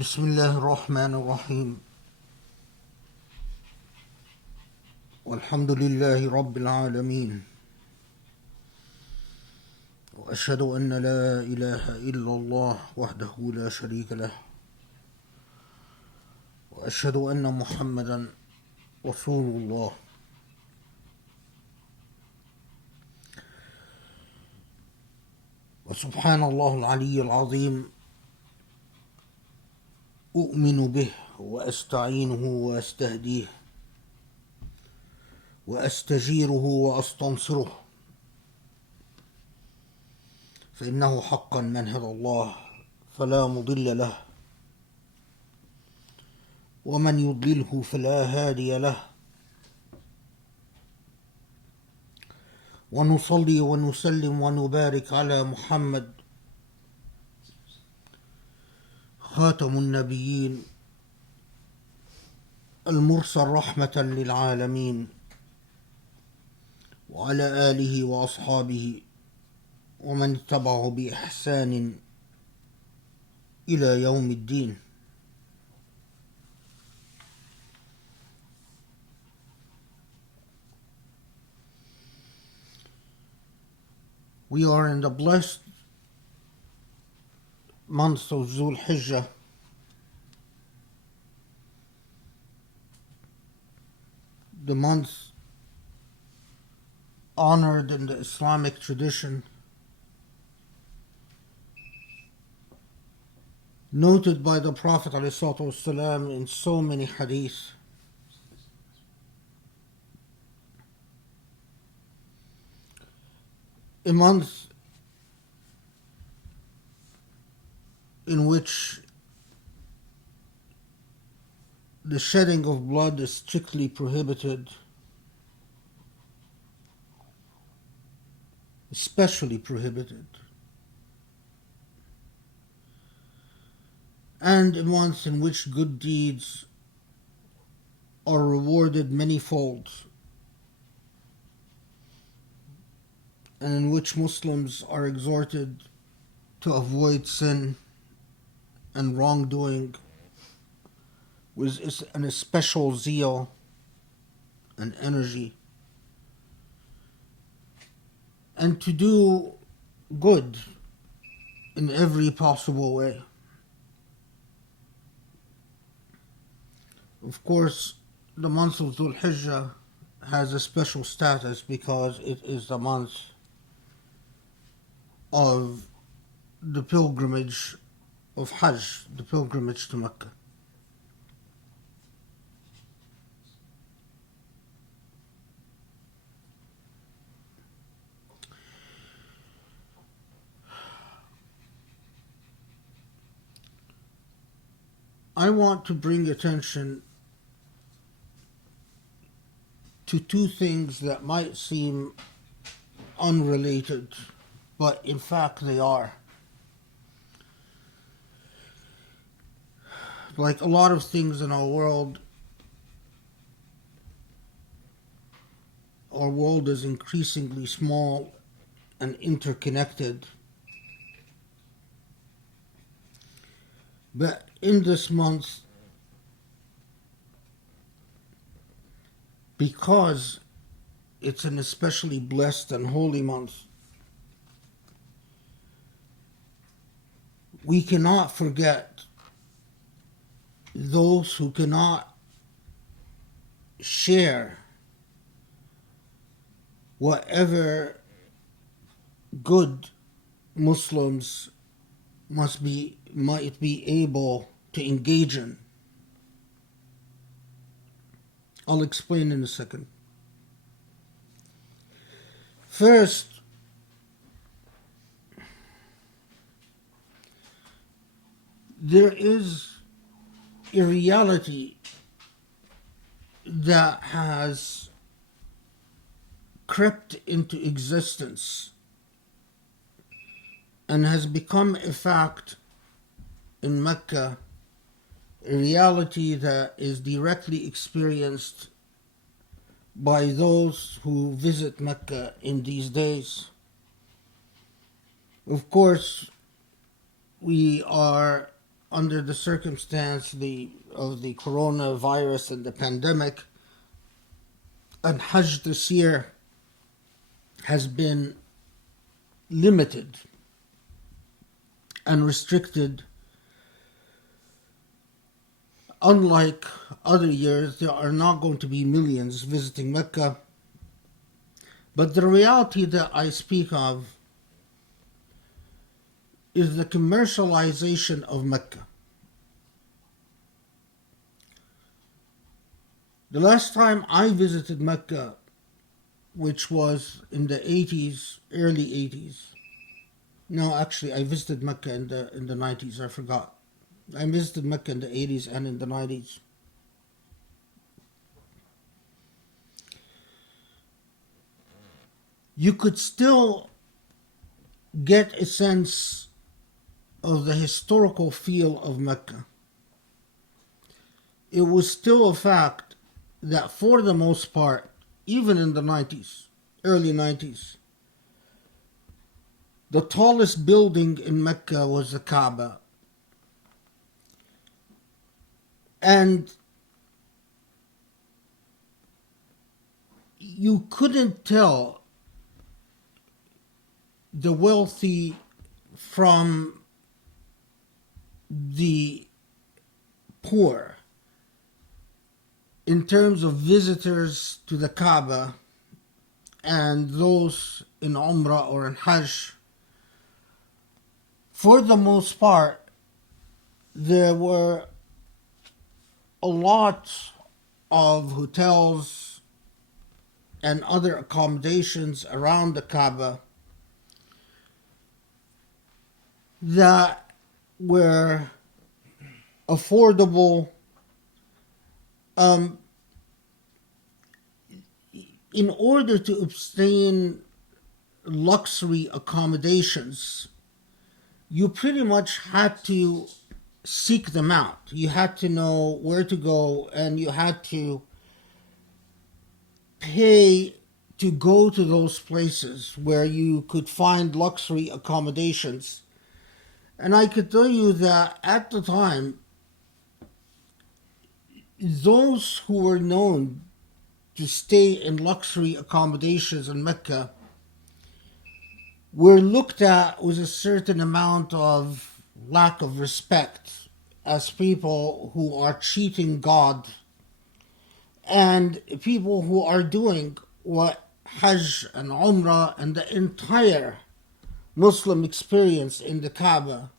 بسم الله الرحمن الرحيم والحمد لله رب العالمين وأشهد أن لا إله إلا الله وحده لا شريك له وأشهد أن محمدا رسول الله. وسبحان الله العلي العظيم أؤمن به وأستعينه وأستهديه وأستجيره وأستنصره، فإنه حقا من هدى الله فلا مضل له ومن يضلله فلا هادي له. ونصلي ونسلم ونبارك على محمد خاتم النبيين المرسل رحمة للعالمين، وعلى آله وأصحابه ومن اتبعه بإحسان إلى يوم الدين. We are in the blessed month of Dhul Hijjah, the month honored in the Islamic tradition, noted by the Prophet ﷺ in so many hadiths. A month in which the shedding of blood is strictly prohibited, especially prohibited, and a month in which good deeds are rewarded manyfold, and in which Muslims are exhorted to avoid sin and wrongdoing with an especial zeal and energy, and to do good in every possible way. Of course, the month of Dhul Hijjah has a special status because it is the month of the pilgrimage of Hajj, the pilgrimage to Mecca. I want to bring attention to two things that might seem unrelated, but in fact they are. Like a lot of things in our world is increasingly small and interconnected. But in this month, because it's an especially blessed and holy month, we cannot forget those who cannot share whatever good Muslims might be able to engage in. I'll explain in a second. First, there is a reality that has crept into existence and has become a fact in Mecca, a reality that is directly experienced by those who visit Mecca in these days. Of course, we are under the circumstance of the coronavirus and the pandemic, and Hajj this year has been limited and restricted. Unlike other years, there are not going to be millions visiting Mecca. But the reality that I speak of is the commercialization of Mecca. The last time I visited Mecca, which was in the 80s, early 80s. No, actually, I visited Mecca in the 90s. I forgot. I visited Mecca in the 80s and in the 90s. You could still get a sense of the historical feel of Mecca. It was still a fact that for the most part, even in the 90s, early 90s, the tallest building in Mecca was the Kaaba. And you couldn't tell the wealthy from the poor in terms of visitors to the Kaaba and those in Umrah or in Hajj. For the most part, there were a lot of hotels and other accommodations around the Kaaba that were affordable. In order to obtain luxury accommodations, you pretty much had to seek them out. You had to know where to go, and you had to pay to go to those places where you could find luxury accommodations. And I could tell you that at the time, those who were known to stay in luxury accommodations in Mecca were looked at with a certain amount of lack of respect as people who are cheating God and people who are doing what Hajj and Umrah and the entire Muslim experience in the Kaaba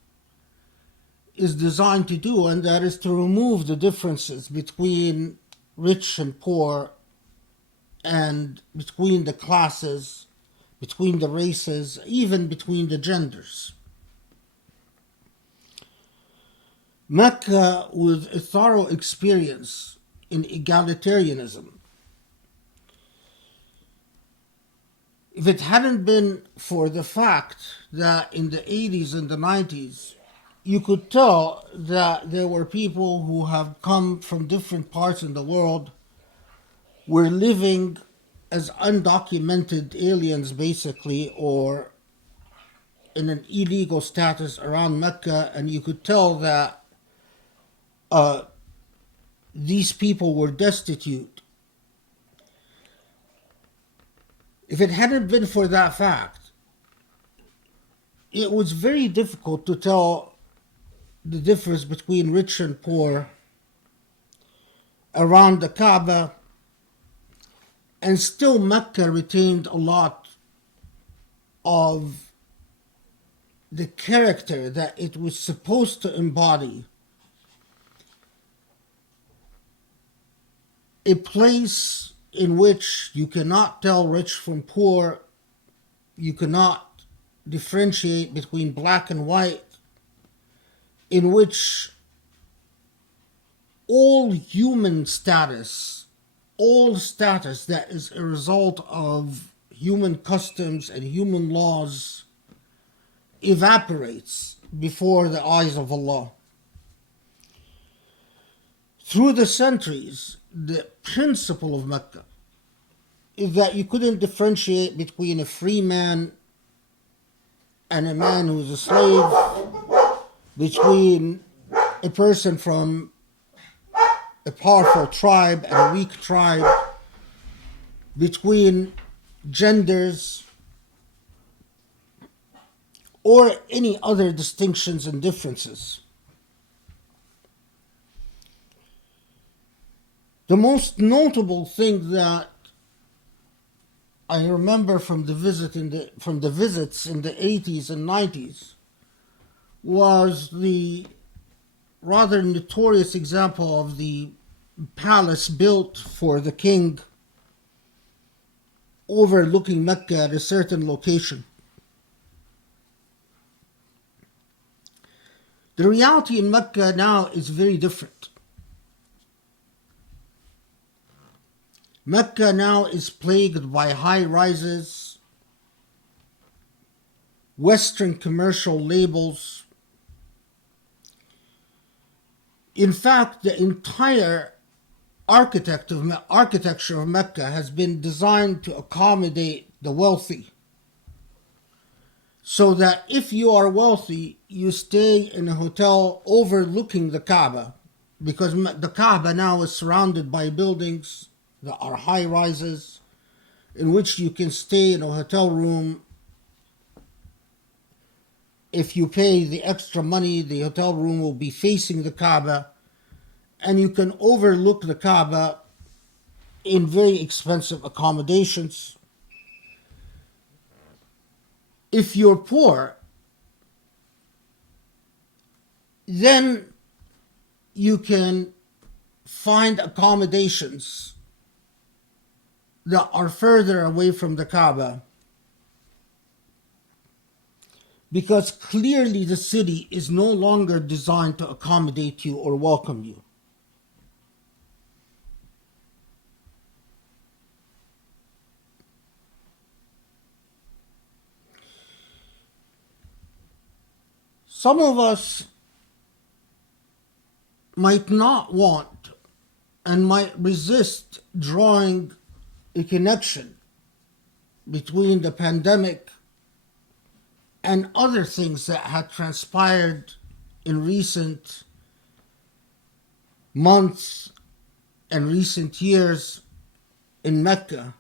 is designed to do, and that is to remove the differences between rich and poor and between the classes, between the races, even between the genders. Mecca was a thorough experience in egalitarianism. If it hadn't been for the fact that in the 80s and the 90s, you could tell that there were people who have come from different parts in the world, were living as undocumented aliens basically, or in an illegal status around Mecca, and you could tell that these people were destitute. If it hadn't been for that fact, it was very difficult to tell the difference between rich and poor around the Kaaba, and still Mecca retained a lot of the character that it was supposed to embody. A place in which you cannot tell rich from poor, you cannot differentiate between black and white, in which all human status, all status that is a result of human customs and human laws evaporates before the eyes of Allah. Through the centuries, the principle of Mecca is that you couldn't differentiate between a free man and a man who's a slave, between a person from a powerful tribe and a weak tribe, between genders, or any other distinctions and differences. The most notable thing that I remember from the visits in the 80s and 90s was the rather notorious example of the palace built for the king overlooking Mecca at a certain location. The reality in Mecca now is very different. Mecca now is plagued by high rises, Western commercial labels. In fact, the entire architecture of Mecca has been designed to accommodate the wealthy, so that if you are wealthy, you stay in a hotel overlooking the Kaaba, because the Kaaba now is surrounded by buildings that are high rises, in which you can stay in a hotel room. If you pay the extra money, the hotel room will be facing the Kaaba, and you can overlook the Kaaba in very expensive accommodations. If you're poor, then you can find accommodations that are further away from the Kaaba, because clearly the city is no longer designed to accommodate you or welcome you. Some of us might not want and might resist drawing a connection between the pandemic and other things that had transpired in recent months and recent years in Mecca.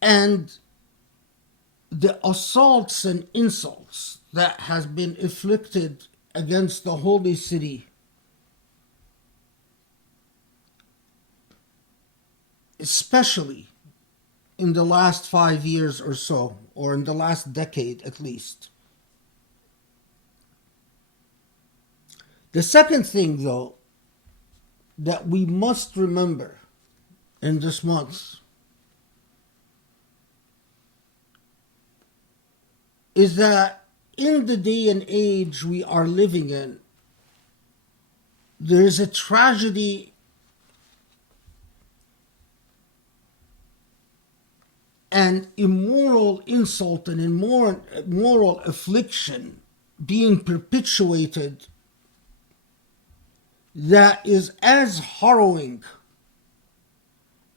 And the assaults and insults that has been inflicted against the holy city, especially in the last 5 years or so, or in the last decade at least. The second thing, though, that we must remember in this month is that in the day and age we are living in, there is a tragedy and immoral insult and immoral affliction being perpetuated that is as harrowing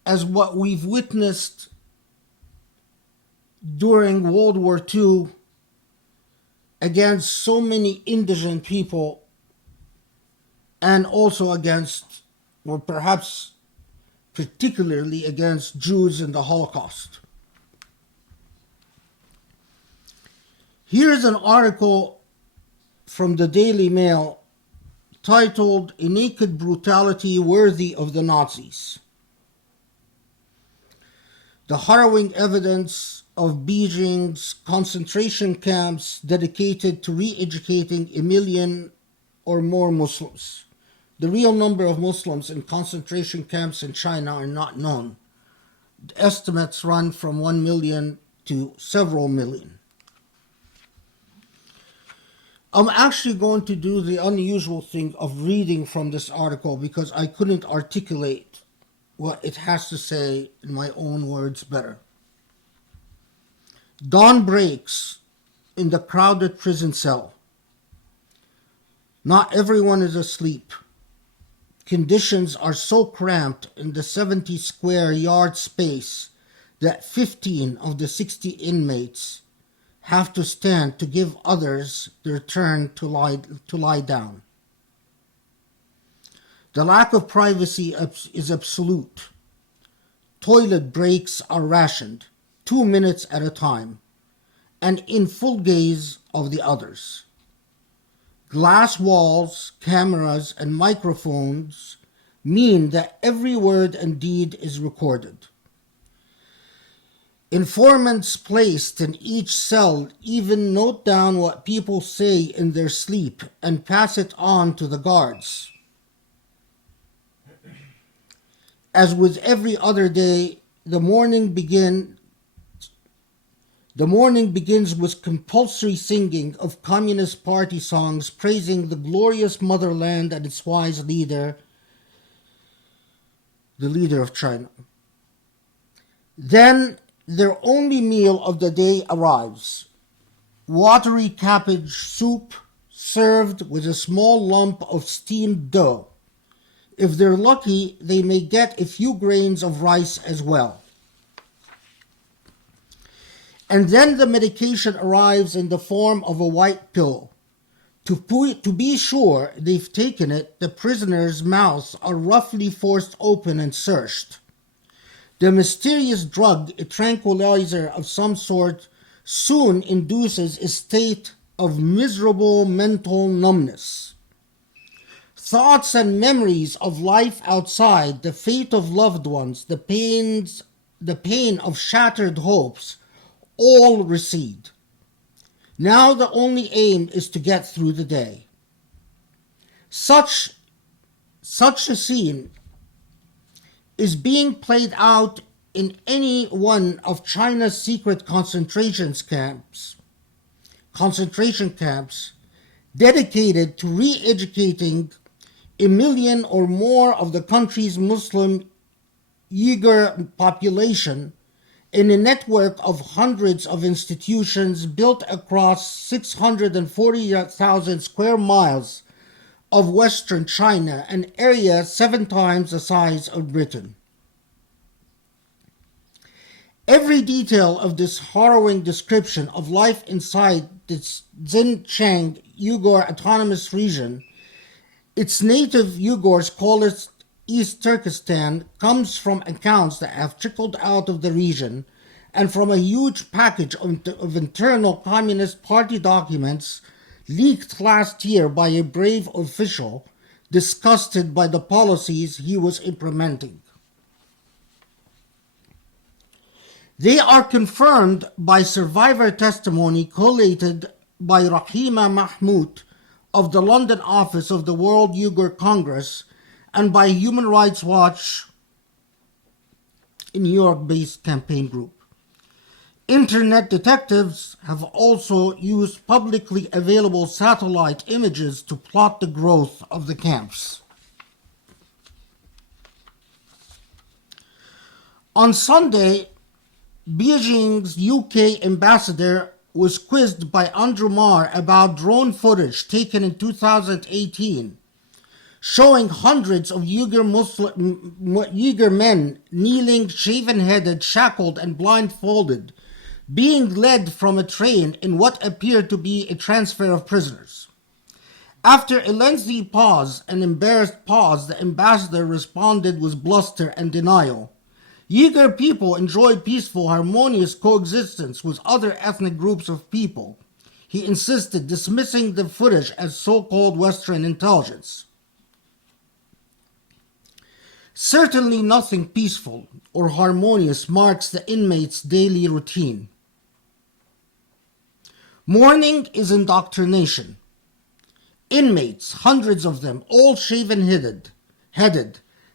as what we've witnessed during World War II against so many indigent people, and also against, or perhaps particularly against, Jews in the Holocaust. Here's an article from the Daily Mail titled "A Naked Brutality Worthy of the Nazis." The harrowing evidence of Beijing's concentration camps dedicated to re-educating 1 million or more Muslims. The real number of Muslims in concentration camps in China are not known. The estimates run from 1 million to several million. I'm actually going to do the unusual thing of reading from this article because I couldn't articulate what it has to say in my own words better. Dawn breaks in the crowded prison cell. Not everyone is asleep. Conditions are so cramped in the 70 square yard space that 15 of the 60 inmates have to stand to give others their turn to lie down. The lack of privacy is absolute. Toilet breaks are rationed, 2 minutes at a time, and in full gaze of the others. Glass walls, cameras, and microphones mean that every word and deed is recorded. Informants placed in each cell even note down what people say in their sleep and pass it on to the guards. As with every other day, the morning begins with compulsory singing of Communist Party songs praising the glorious motherland and its wise leader, the leader of China. Then their only meal of the day arrives. Watery cabbage soup served with a small lump of steamed dough. If they're lucky, they may get a few grains of rice as well. And then the medication arrives in the form of a white pill. To be sure they've taken it, the prisoners' mouths are roughly forced open and searched. The mysterious drug, a tranquilizer of some sort, soon induces a state of miserable mental numbness. Thoughts and memories of life outside, the fate of loved ones, the pain of shattered hopes, all recede. Now the only aim is to get through the day. Such a scene is being played out in any one of China's secret concentration camps dedicated to re-educating 1 million or more of the country's Muslim Uyghur population in a network of hundreds of institutions built across 640,000 square miles of Western China, an area 7 times the size of Britain. Every detail of this harrowing description of life inside this Xinjiang Uyghur Autonomous Region, its native Uyghurs call it East Turkestan, comes from accounts that have trickled out of the region and from a huge package of internal Communist Party documents leaked last year by a brave official disgusted by the policies he was implementing. They are confirmed by survivor testimony collated by Rahima Mahmoud of the London office of the World Uyghur Congress and by Human Rights Watch, a New York-based campaign group. Internet detectives have also used publicly available satellite images to plot the growth of the camps. On Sunday, Beijing's UK ambassador was quizzed by Andrew Marr about drone footage taken in 2018, showing hundreds of Uyghur men kneeling, shaven-headed, shackled, and blindfolded, being led from a train in what appeared to be a transfer of prisoners. After a lengthy pause, an embarrassed pause, the ambassador responded with bluster and denial. Uyghur people enjoy peaceful, harmonious coexistence with other ethnic groups of people, he insisted, dismissing the footage as so-called Western intelligence. Certainly nothing peaceful or harmonious marks the inmates' daily routine. Morning is indoctrination. Inmates, hundreds of them, all shaven-headed,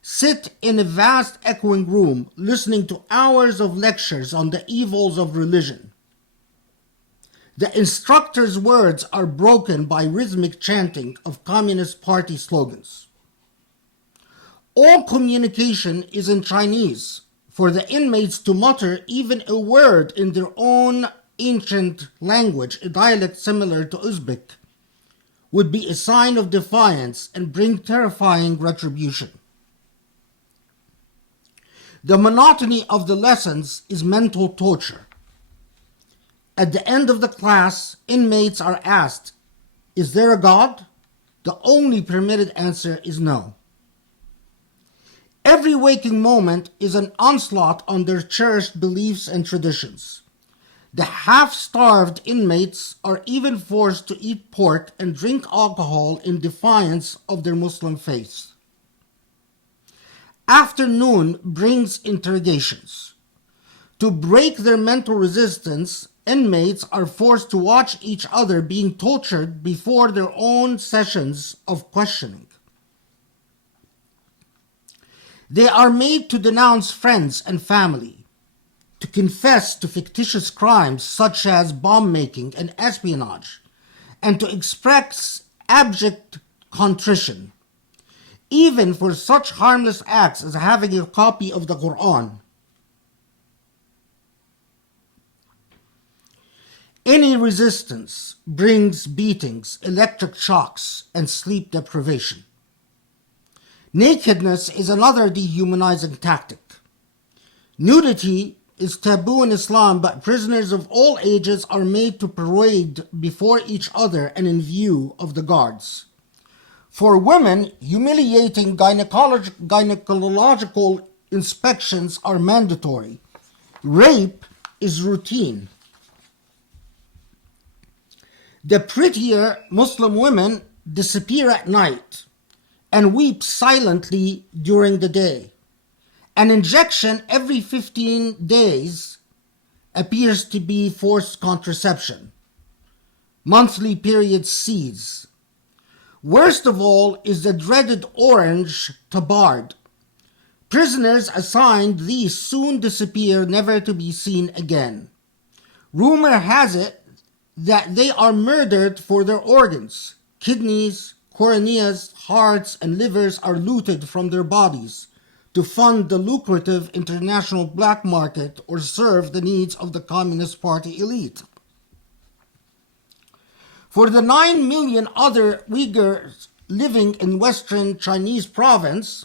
sit in a vast echoing room listening to hours of lectures on the evils of religion. The instructor's words are broken by rhythmic chanting of Communist Party slogans. All communication is in Chinese. For the inmates to mutter even a word in their own ancient language, a dialect similar to Uzbek, would be a sign of defiance and bring terrifying retribution. The monotony of the lessons is mental torture. At the end of the class, inmates are asked, "Is there a God?" The only permitted answer is no. Every waking moment is an onslaught on their cherished beliefs and traditions. The half-starved inmates are even forced to eat pork and drink alcohol in defiance of their Muslim faith. Afternoon brings interrogations. To break their mental resistance, inmates are forced to watch each other being tortured before their own sessions of questioning. They are made to denounce friends and family, to confess to fictitious crimes such as bomb making and espionage, and to express abject contrition, even for such harmless acts as having a copy of the Quran. Any resistance brings beatings, electric shocks, and sleep deprivation. Nakedness is another dehumanizing tactic. Nudity is taboo in Islam, but prisoners of all ages are made to parade before each other and in view of the guards. For women, humiliating gynecological inspections are mandatory. Rape is routine. The prettier Muslim women disappear at night and weep silently during the day. An injection every 15 days appears to be forced contraception. Monthly periods cease. Worst of all is the dreaded orange tabard. Prisoners assigned these soon disappear, never to be seen again. Rumor has it that they are murdered for their organs. Kidneys, coroneas, hearts, and livers are looted from their bodies to fund the lucrative international black market or serve the needs of the Communist Party elite. For the 9 million other Uyghurs living in Western Chinese province,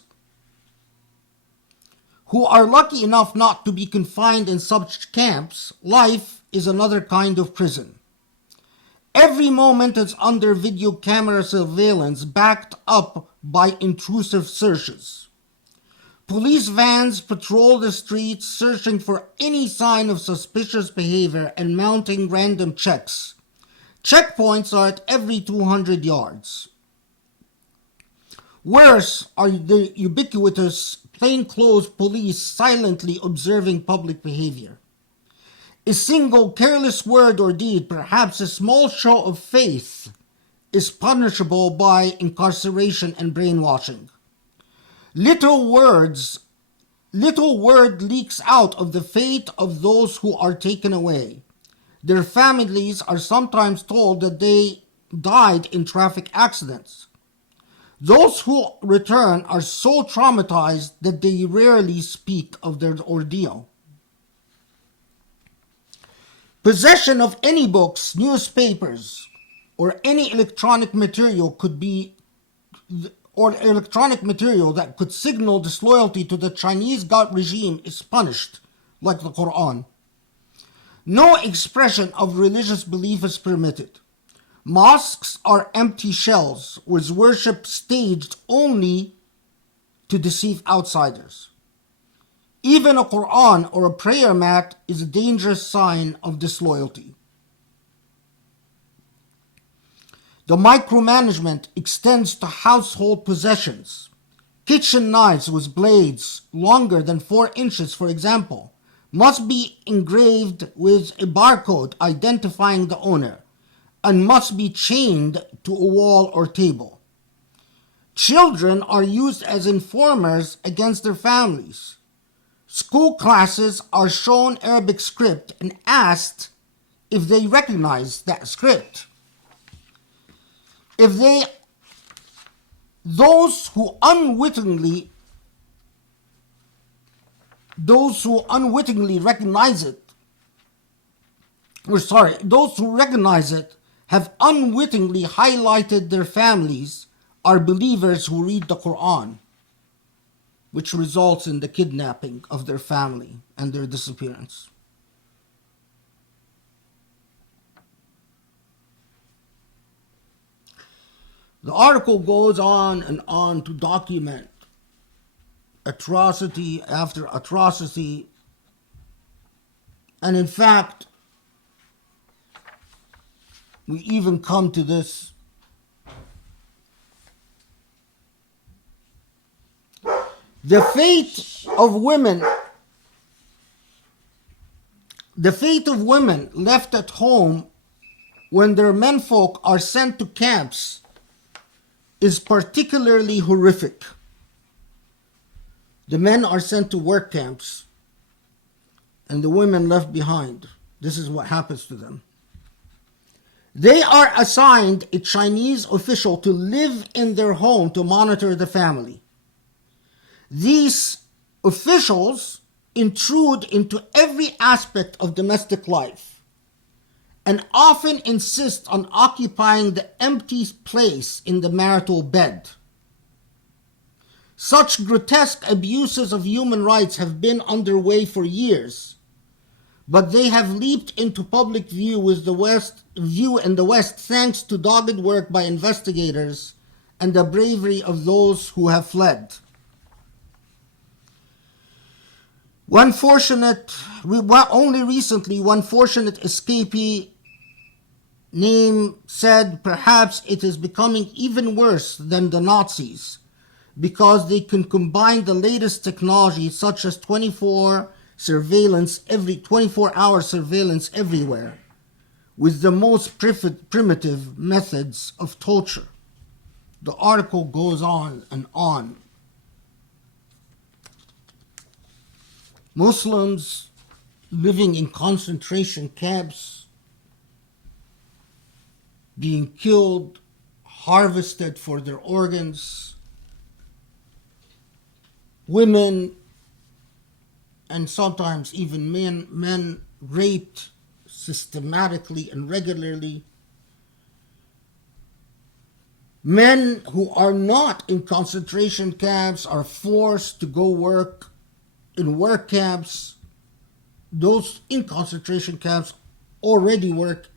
who are lucky enough not to be confined in such camps, life is another kind of prison. Every moment is under video camera surveillance backed up by intrusive searches. Police vans patrol the streets searching for any sign of suspicious behavior and mounting random checks. Checkpoints are at every 200 yards. Worse are the ubiquitous plainclothes police silently observing public behavior. A single careless word or deed, perhaps a small show of faith, is punishable by incarceration and brainwashing. Little word leaks out of the fate of those who are taken away. Their families are sometimes told that they died in traffic accidents. Those who return are so traumatized that they rarely speak of their ordeal. Possession of any books, newspapers, or any electronic material that could signal disloyalty to the Chinese God regime is punished, like the Quran. No expression of religious belief is permitted. Mosques are empty shells with worship staged only to deceive outsiders. Even a Quran or a prayer mat is a dangerous sign of disloyalty. The micromanagement extends to household possessions. Kitchen knives with blades longer than 4 inches, for example, must be engraved with a barcode identifying the owner and must be chained to a wall or table. Children are used as informers against their families. School classes are shown Arabic script and asked if they recognize that script. Those who unwittingly recognize it have unwittingly highlighted their families are believers who read the Quran, which results in the kidnapping of their family and their disappearance. The article goes on and on to document atrocity after atrocity. And in fact, we even come to this. The fate of women left at home when their menfolk are sent to camps is particularly horrific. The men are sent to work camps and the women left behind. This is what happens to them. They are assigned a Chinese official to live in their home to monitor the family. These officials intrude into every aspect of domestic life and often insist on occupying the empty place in the marital bed. Such grotesque abuses of human rights have been underway for years, but they have leaped into public view in the West thanks to dogged work by investigators and the bravery of those who have fled. Only recently, one fortunate escapee name said perhaps it is becoming even worse than the Nazis because they can combine the latest technology such as 24-hour surveillance everywhere with the most primitive methods of torture. The article goes on and on. Muslims living in concentration camps, being killed, harvested for their organs, women and sometimes even men raped systematically and regularly. Men who are not in concentration camps are forced to go work in work camps. Those in concentration camps already work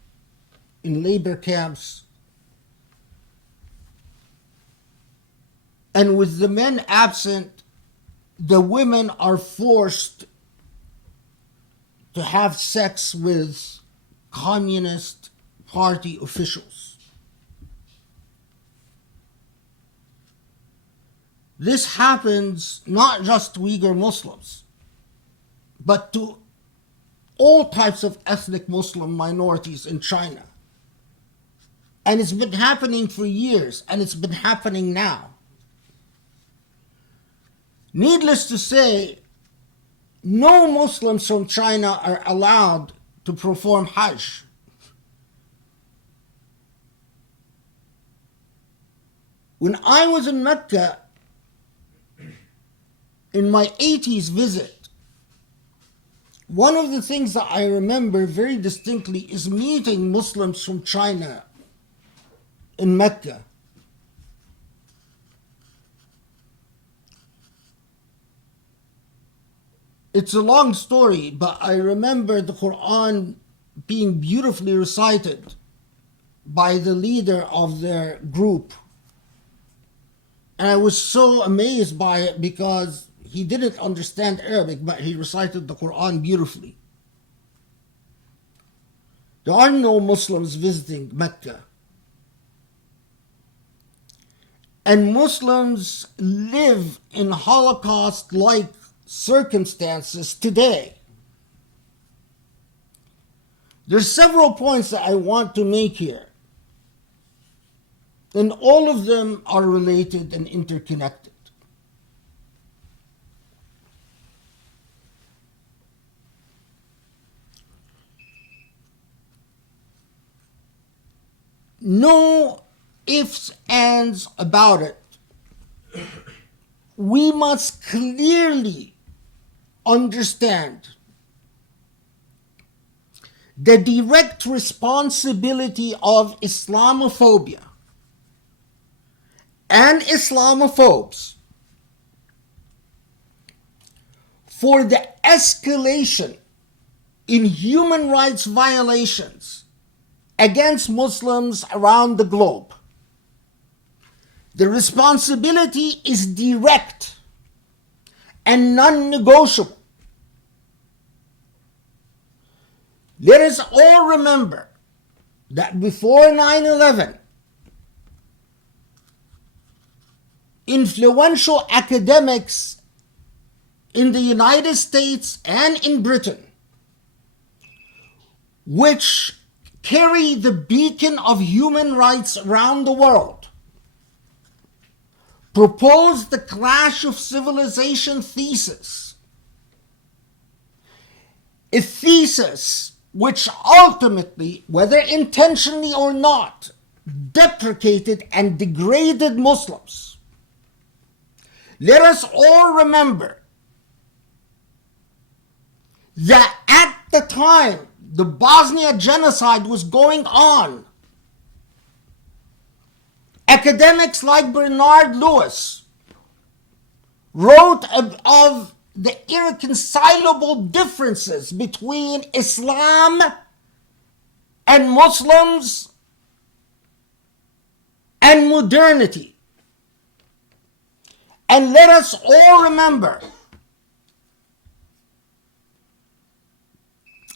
in labor camps. And with the men absent, the women are forced to have sex with Communist Party officials. This happens not just to Uyghur Muslims, but to all types of ethnic Muslim minorities in China. And it's been happening for years, and it's been happening now. Needless to say, no Muslims from China are allowed to perform Hajj. When I was in Mecca, in my 80s visit, one of the things that I remember very distinctly is meeting Muslims from China in Mecca. It's a long story, but I remember the Quran being beautifully recited by the leader of their group. And I was so amazed by it because he didn't understand Arabic, but he recited the Quran beautifully. There are no Muslims visiting Mecca. And Muslims live in Holocaust-like circumstances today. There's several points that I want to make here, and all of them are related and interconnected. No ifs, ands about it. We must clearly understand the direct responsibility of Islamophobia and Islamophobes for the escalation in human rights violations against Muslims around the globe. The responsibility is direct and non-negotiable. Let us all remember that before 9/11, influential academics in the United States and in Britain, which carry the beacon of human rights around the world, proposed the clash of civilization thesis, a thesis which ultimately, whether intentionally or not, deprecated and degraded Muslims. Let us all remember that at the time the Bosnia genocide was going on, academics like Bernard Lewis wrote of the irreconcilable differences between Islam and Muslims and modernity. And let us all remember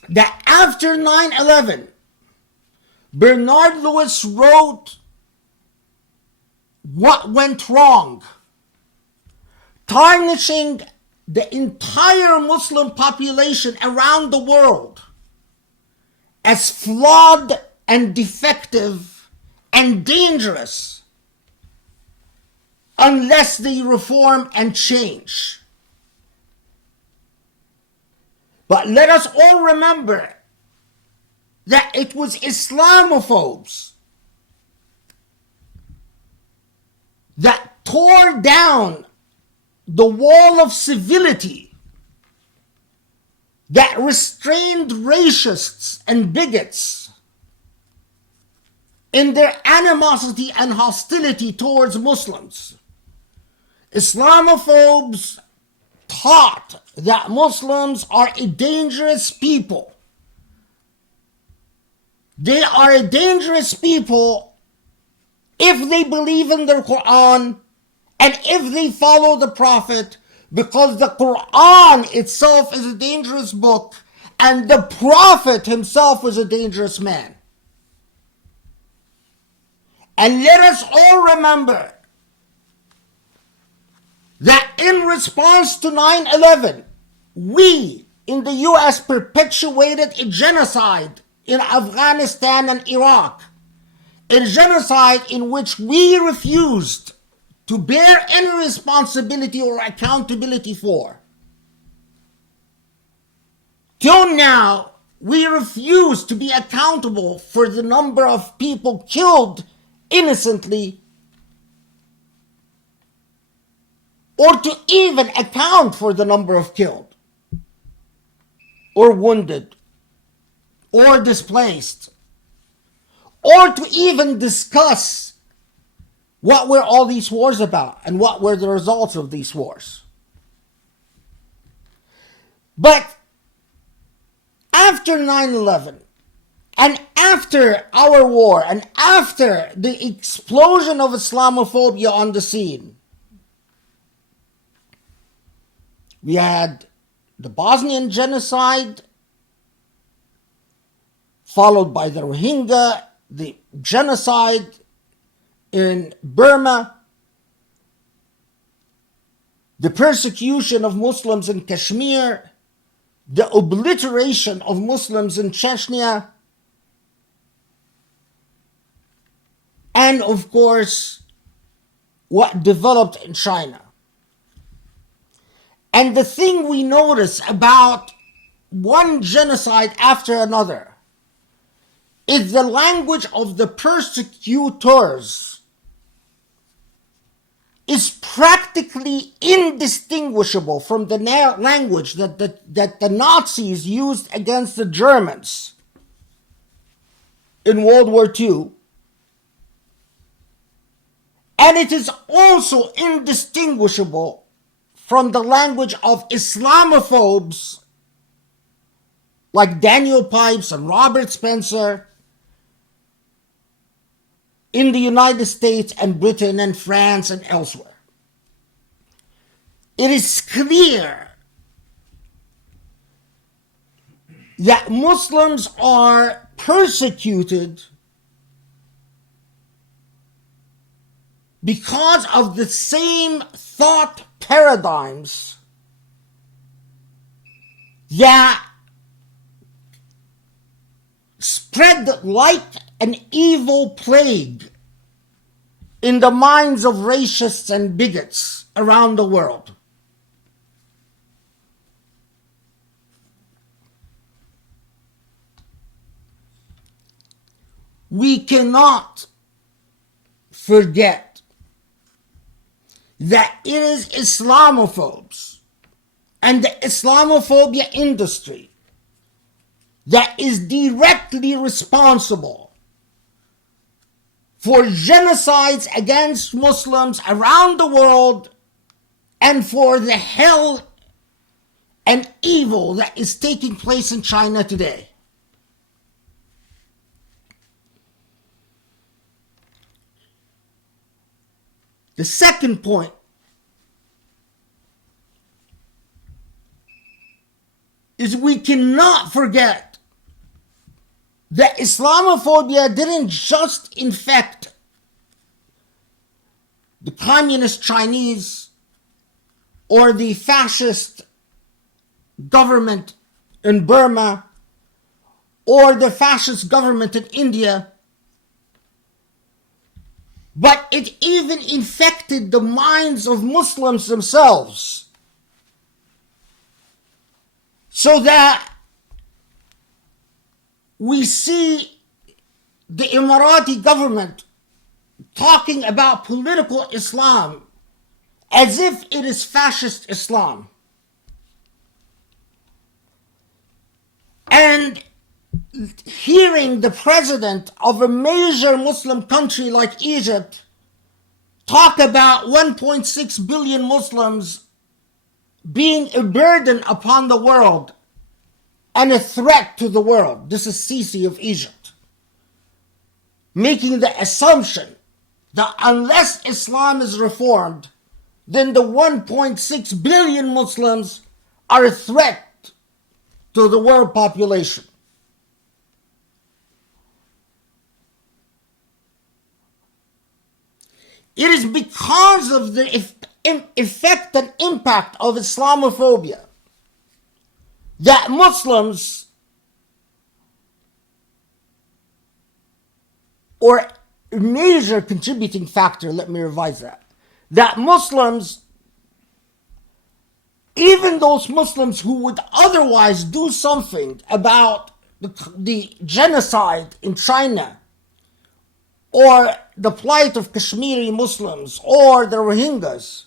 that after 9/11, Bernard Lewis wrote what went wrong, tarnishing the entire Muslim population around the world as flawed and defective and dangerous unless they reform and change. But let us all remember that it was Islamophobes that tore down the wall of civility that restrained racists and bigots in their animosity and hostility towards Muslims. Islamophobes taught that Muslims are a dangerous people. They are a dangerous people if they believe in the Quran and if they follow the Prophet, because the Quran itself is a dangerous book and the Prophet himself was a dangerous man. And let us all remember that in response to 9/11, we in the US perpetuated a genocide in Afghanistan and Iraq, a genocide in which we refused to bear any responsibility or accountability for. Till now, we refuse to be accountable for the number of people killed innocently, or to even account for the number of killed, or wounded, or displaced, or to even discuss what were all these wars about and what were the results of these wars. But after 9/11, and after our war, and after the explosion of Islamophobia on the scene, we had the Bosnian genocide, followed by the Rohingya, the genocide in Burma, the persecution of Muslims in Kashmir, the obliteration of Muslims in Chechnya, and of course, what developed in China. And the thing we notice about one genocide after another is the language of the persecutors is practically indistinguishable from the language that the Nazis used against the Germans in World War II. And it is also indistinguishable from the language of Islamophobes like Daniel Pipes and Robert Spencer, in the United States and Britain and France and elsewhere. It is clear that Muslims are persecuted because of the same thought paradigms that spread like an evil plague in the minds of racists and bigots around the world. We cannot forget that it is Islamophobes and the Islamophobia industry that is directly responsible for genocides against Muslims around the world and for the hell and evil that is taking place in China today. The second point is we cannot forget that Islamophobia didn't just infect the communist Chinese or the fascist government in Burma or the fascist government in India, but it even infected the minds of Muslims themselves. So that we see the Emirati government talking about political Islam as if it is fascist Islam. And hearing the president of a major Muslim country like Egypt talk about 1.6 billion Muslims being a burden upon the world and a threat to the world. This is Sisi of Egypt, making the assumption that unless Islam is reformed, then the 1.6 billion Muslims are a threat to the world population. It is because of the effect and impact of Islamophobia that Muslims, or a major contributing factor, let me revise that Muslims, even those Muslims who would otherwise do something about the genocide in China, or the plight of Kashmiri Muslims, or the Rohingyas,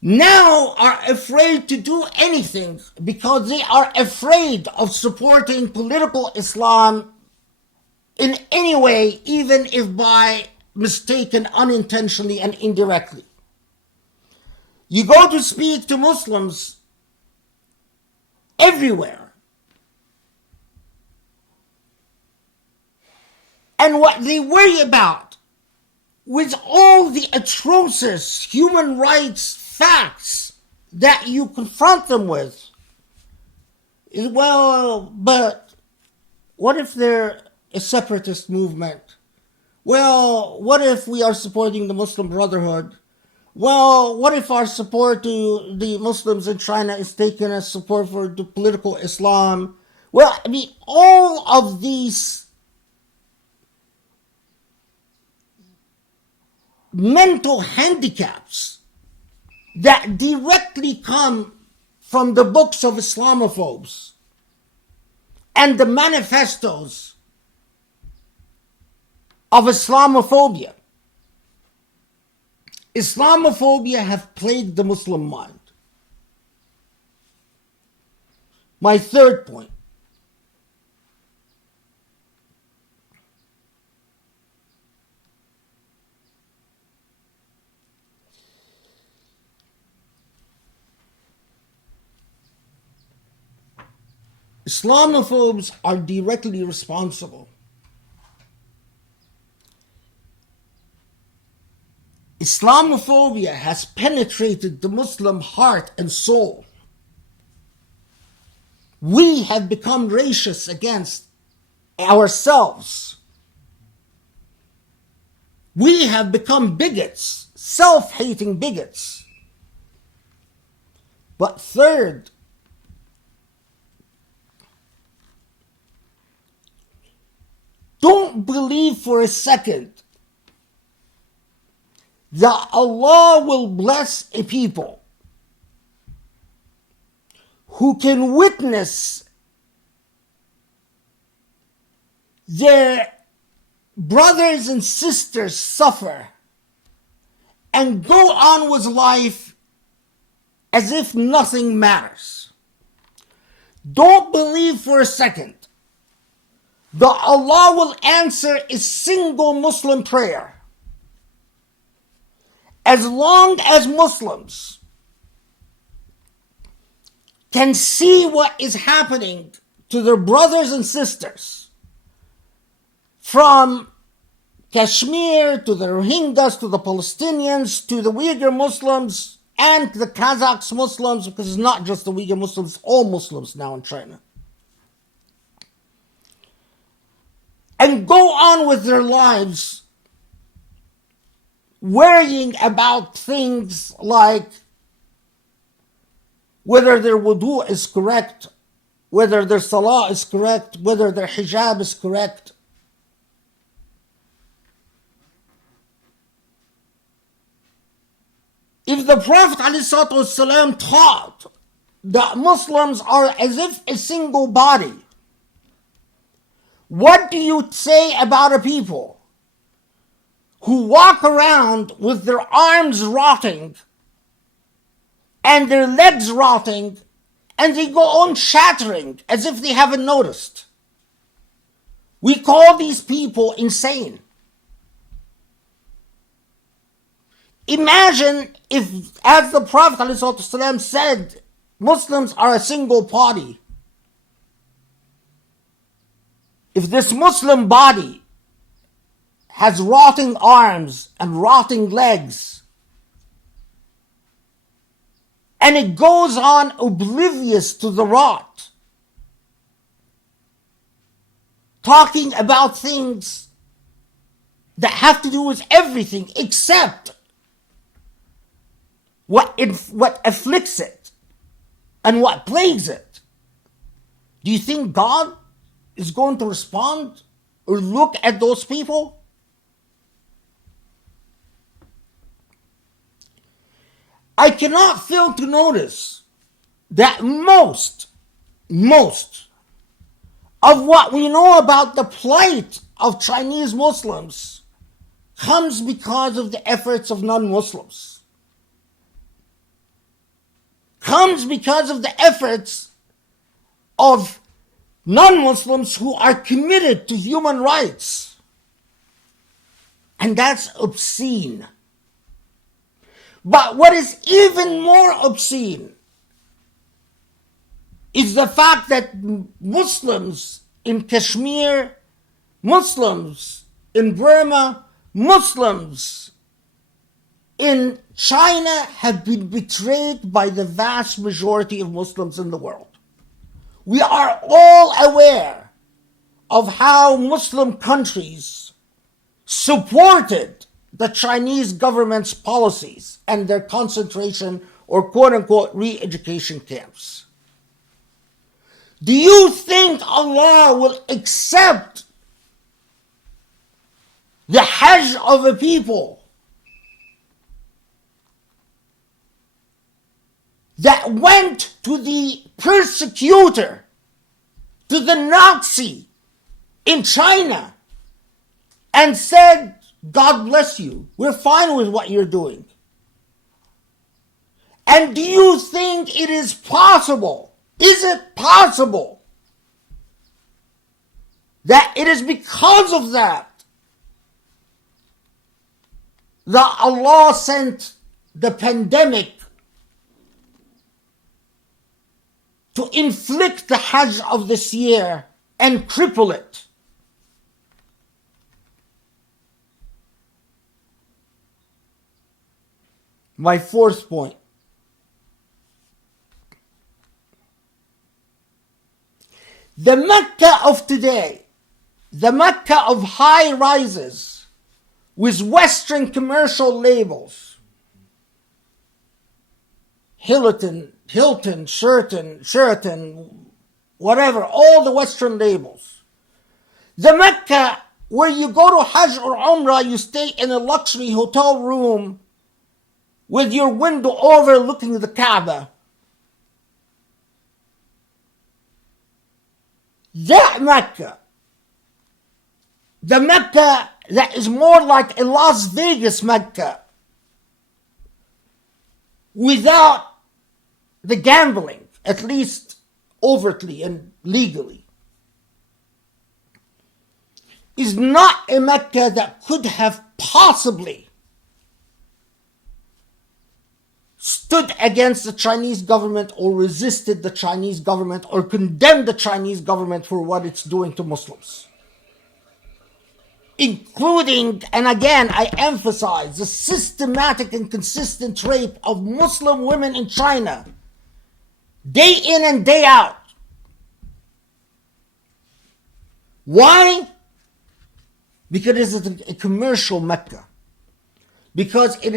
now are afraid to do anything because they are afraid of supporting political Islam in any way, even if by mistaken, unintentionally, and indirectly. You go to speak to Muslims everywhere, and what they worry about, with all the atrocious human rights facts that you confront them with, is, well, but what if they're a separatist movement? Well, what if we are supporting the Muslim Brotherhood? Well, what if our support to the Muslims in China is taken as support for the political Islam? Well, I mean, all of these mental handicaps that directly come from the books of Islamophobes and the manifestos of Islamophobia. Islamophobia have plagued the Muslim mind. My third point. Islamophobes are directly responsible Islamophobia has penetrated the Muslim heart and soul. We have become racist against ourselves. We have become bigots, self-hating bigots. But third, don't believe for a second that Allah will bless a people who can witness their brothers and sisters suffer and go on with life as if nothing matters. Don't believe for a second that Allah will answer a single Muslim prayer as long as Muslims can see what is happening to their brothers and sisters, from Kashmir to the Rohingyas to the Palestinians to the Uyghur Muslims and the Kazakhs Muslims, because it's not just the Uyghur Muslims, all Muslims now in China, and go on with their lives worrying about things like whether their wudu is correct, whether their salah is correct, whether their hijab is correct. If the Prophet ﷺ taught that Muslims are as if a single body, what do you say about a people who walk around with their arms rotting and their legs rotting and they go on shattering as if they haven't noticed? We call these people insane. Imagine if, as the Prophet ﷺ said, Muslims are a single body. If this Muslim body has rotting arms and rotting legs, and it goes on oblivious to the rot, talking about things that have to do with everything except what afflicts it and what plagues it, do you think God is going to respond or look at those people? I cannot fail to notice that most of what we know about the plight of Chinese Muslims comes because of the efforts of non-Muslims. Comes because of the efforts of non-Muslims who are committed to human rights. And that's obscene. But what is even more obscene is the fact that Muslims in Kashmir, Muslims in Burma, Muslims in China have been betrayed by the vast majority of Muslims in the world. We are all aware of how Muslim countries supported the Chinese government's policies and their concentration or quote-unquote re-education camps. Do you think Allah will accept the Hajj of a people that went to the persecutor, to the Nazi in China, and said, God bless you, we're fine with what you're doing? And do you think it is possible, is it possible, that it is because of that Allah sent the pandemic to inflict the Hajj of this year and cripple it? My fourth point. The Mecca of today, the Mecca of high rises with Western commercial labels, Hilton, Sheraton, whatever, all the Western labels. The Mecca where you go to Hajj or Umrah, you stay in a luxury hotel room with your window overlooking the Kaaba. That Mecca, the Mecca that is more like a Las Vegas Mecca without the gambling, at least overtly and legally, is not a Mecca that could have possibly stood against the Chinese government or resisted the Chinese government or condemned the Chinese government for what it's doing to Muslims. Including, and again I emphasize, the systematic and consistent rape of Muslim women in China, day in and day out. Why? Because it is a commercial Mecca. Because it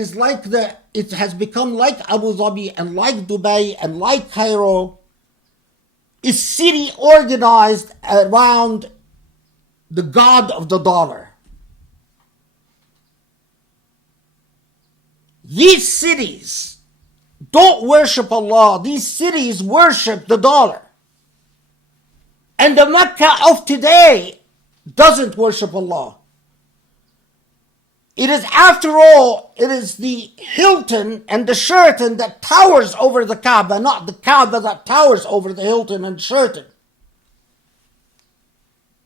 has become like Abu Dhabi and like Dubai and like Cairo, a city organized around the god of the dollar. These cities don't worship Allah. These cities worship the dollar. And the Mecca of today doesn't worship Allah. It is, after all, it is the Hilton and the Sheraton that towers over the Kaaba, not the Kaaba that towers over the Hilton and Sheraton.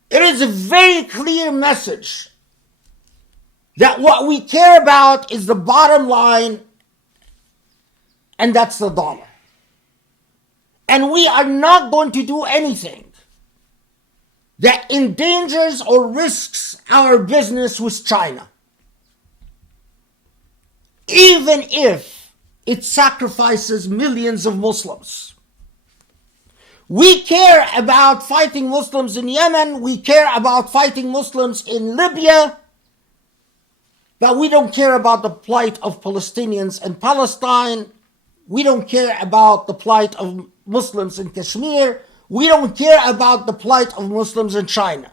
It is a very clear message that what we care about is the bottom line, and that's the dollar. And we are not going to do anything that endangers or risks our business with China, even if it sacrifices millions of Muslims. We care about fighting Muslims in Yemen, we care about fighting Muslims in Libya, but we don't care about the plight of Palestinians in Palestine. We don't care about the plight of Muslims in Kashmir. We don't care about the plight of Muslims in China.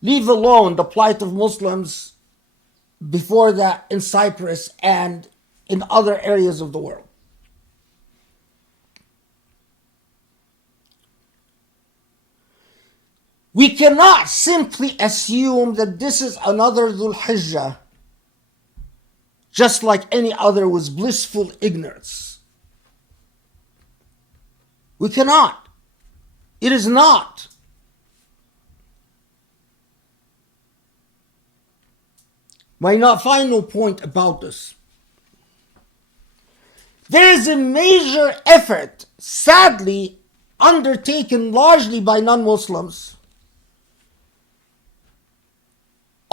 Leave alone the plight of Muslims before that in Cyprus and in other areas of the world. We cannot simply assume that this is another Dhul Hijjah, just like any other, with blissful ignorance. We cannot. It is not. My final point about this. There is a major effort, sadly undertaken largely by non-Muslims,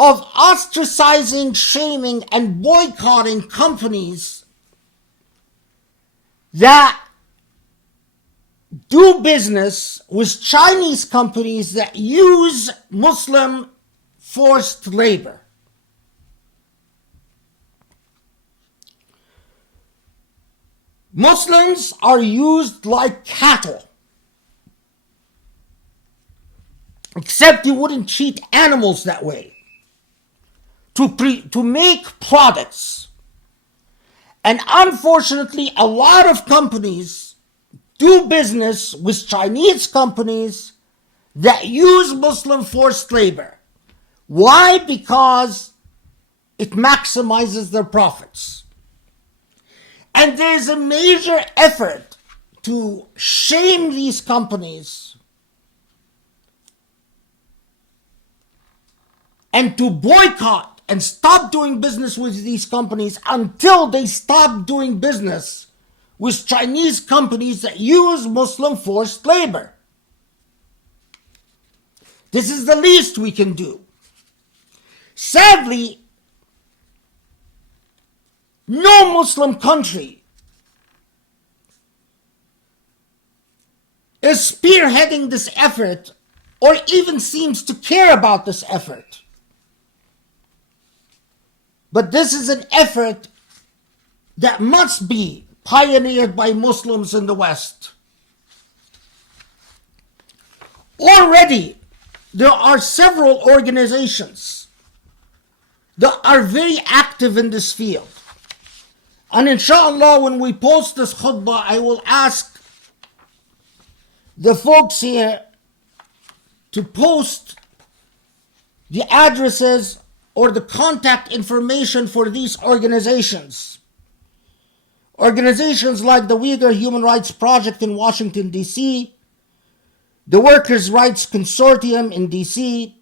of ostracizing, shaming, and boycotting companies that do business with Chinese companies that use Muslim forced labor. Muslims are used like cattle. Except you wouldn't treat animals that way. To make products. And unfortunately, a lot of companies do business with Chinese companies that use Muslim forced labor. Why? Because it maximizes their profits. And there's a major effort to shame these companies and to boycott and stop doing business with these companies until they stop doing business with Chinese companies that use Muslim forced labor. This is the least we can do. Sadly, No Muslim country is spearheading this effort or even seems to care about this effort. But this is an effort that must be pioneered by Muslims in the West. Already, there are several organizations that are very active in this field. And inshallah, when we post this khutbah, I will ask the folks here to post the addresses or the contact information for these organizations. Organizations like the Uyghur Human Rights Project in Washington, D.C., the Workers' Rights Consortium in D.C.,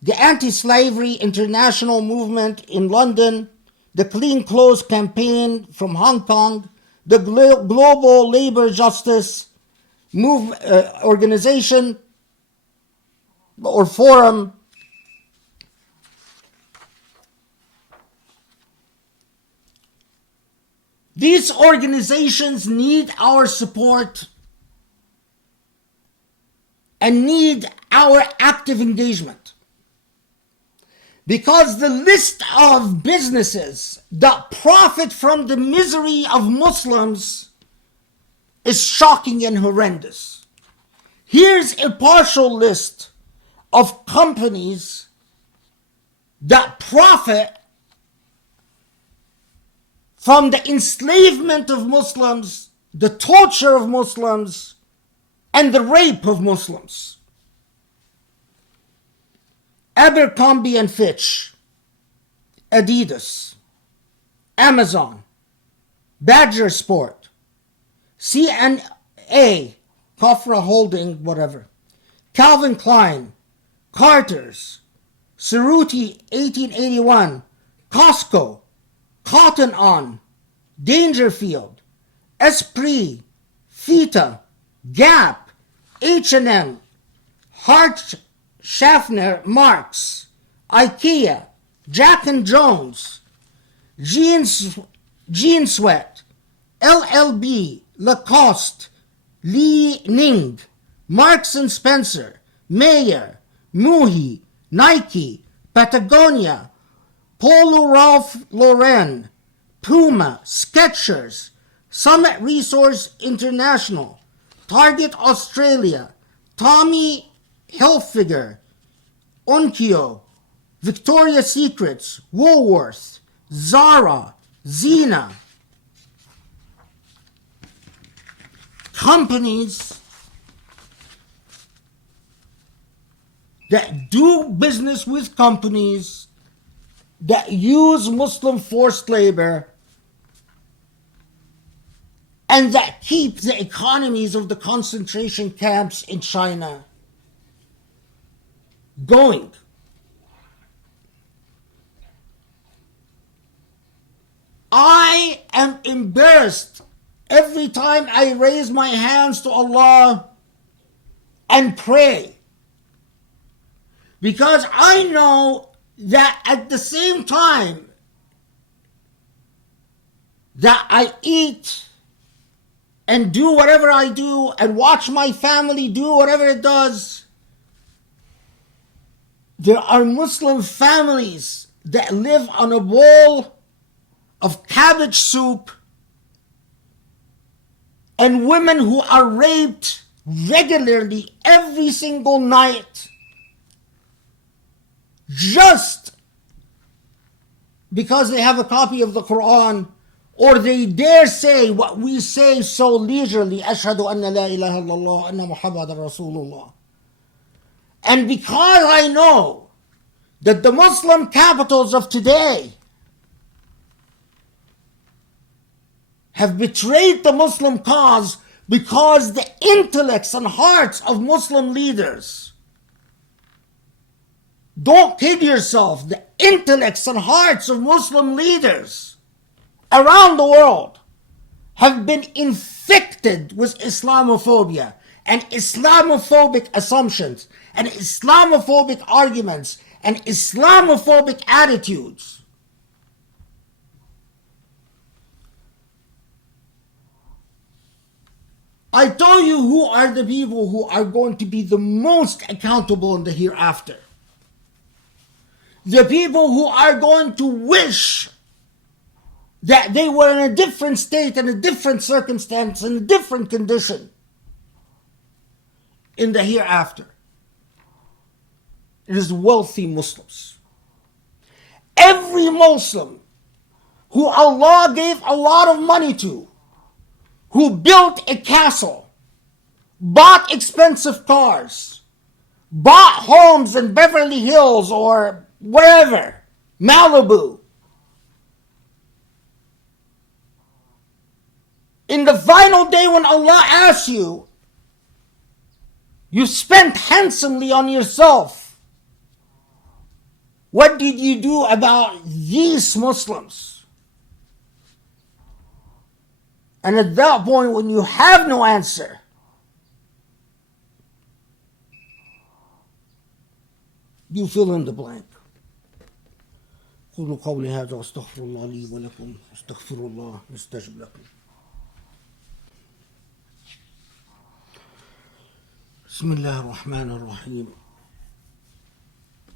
the Anti-Slavery International Movement in London, the Clean Clothes Campaign from Hong Kong, the Global Labor Justice Organization or Forum, these organizations need our support and need our active engagement. Because the list of businesses that profit from the misery of Muslims is shocking and horrendous. Here's a partial list of companies that profit from the enslavement of Muslims, the torture of Muslims, and the rape of Muslims. Abercrombie and Fitch, Adidas, Amazon, Badger Sport, CNA, Kofra Holding, whatever, Calvin Klein, Carter's, Cerruti 1881, Costco, Cotton On, Dangerfield, Esprit, Fita, Gap, H&M, Hart Schaffner Marks, IKEA, Jack and Jones, Jean Sweat, LLB, Lacoste, Li Ning, Marks and Spencer, Mayer, Muhi, Nike, Patagonia, Polo Ralph Lauren, Puma, Skechers, Summit Resource International, Target Australia, Tommy Hilfiger, Onkyo, Victoria's Secrets, Woolworths, Zara, Zena. Companies that do business with companies that use Muslim forced labor and that keep the economies of the concentration camps in China going. I am embarrassed every time I raise my hands to Allah and pray, because I know that at the same time that I eat and do whatever I do and watch my family do whatever it does, there are Muslim families that live on a bowl of cabbage soup and women who are raped regularly every single night just because they have a copy of the Quran or they dare say what we say so leisurely, Ashhadu anna la ilaha illallah anna Muhammadan Rasulullah. And because I know that the Muslim capitals of today have betrayed the Muslim cause because the intellects and hearts of Muslim leaders, don't kid yourself, the intellects and hearts of Muslim leaders around the world have been infected with Islamophobia and Islamophobic assumptions and Islamophobic arguments and Islamophobic attitudes. I tell you who are the people who are going to be the most accountable in the hereafter. The people who are going to wish that they were in a different state, in a different circumstance, in a different condition in the hereafter. It is wealthy Muslims. Every Muslim who Allah gave a lot of money to, who built a castle, bought expensive cars, bought homes in Beverly Hills or wherever, Malibu. In the final day when Allah asks you, you spent handsomely on yourself. What did you do about these Muslims? And at that point, when you have no answer, you fill in the blank. قولوا قولي هذا واستغفر الله لي ولكم استغفر الله يستجب لكم. بسم الله الرحمن الرحيم.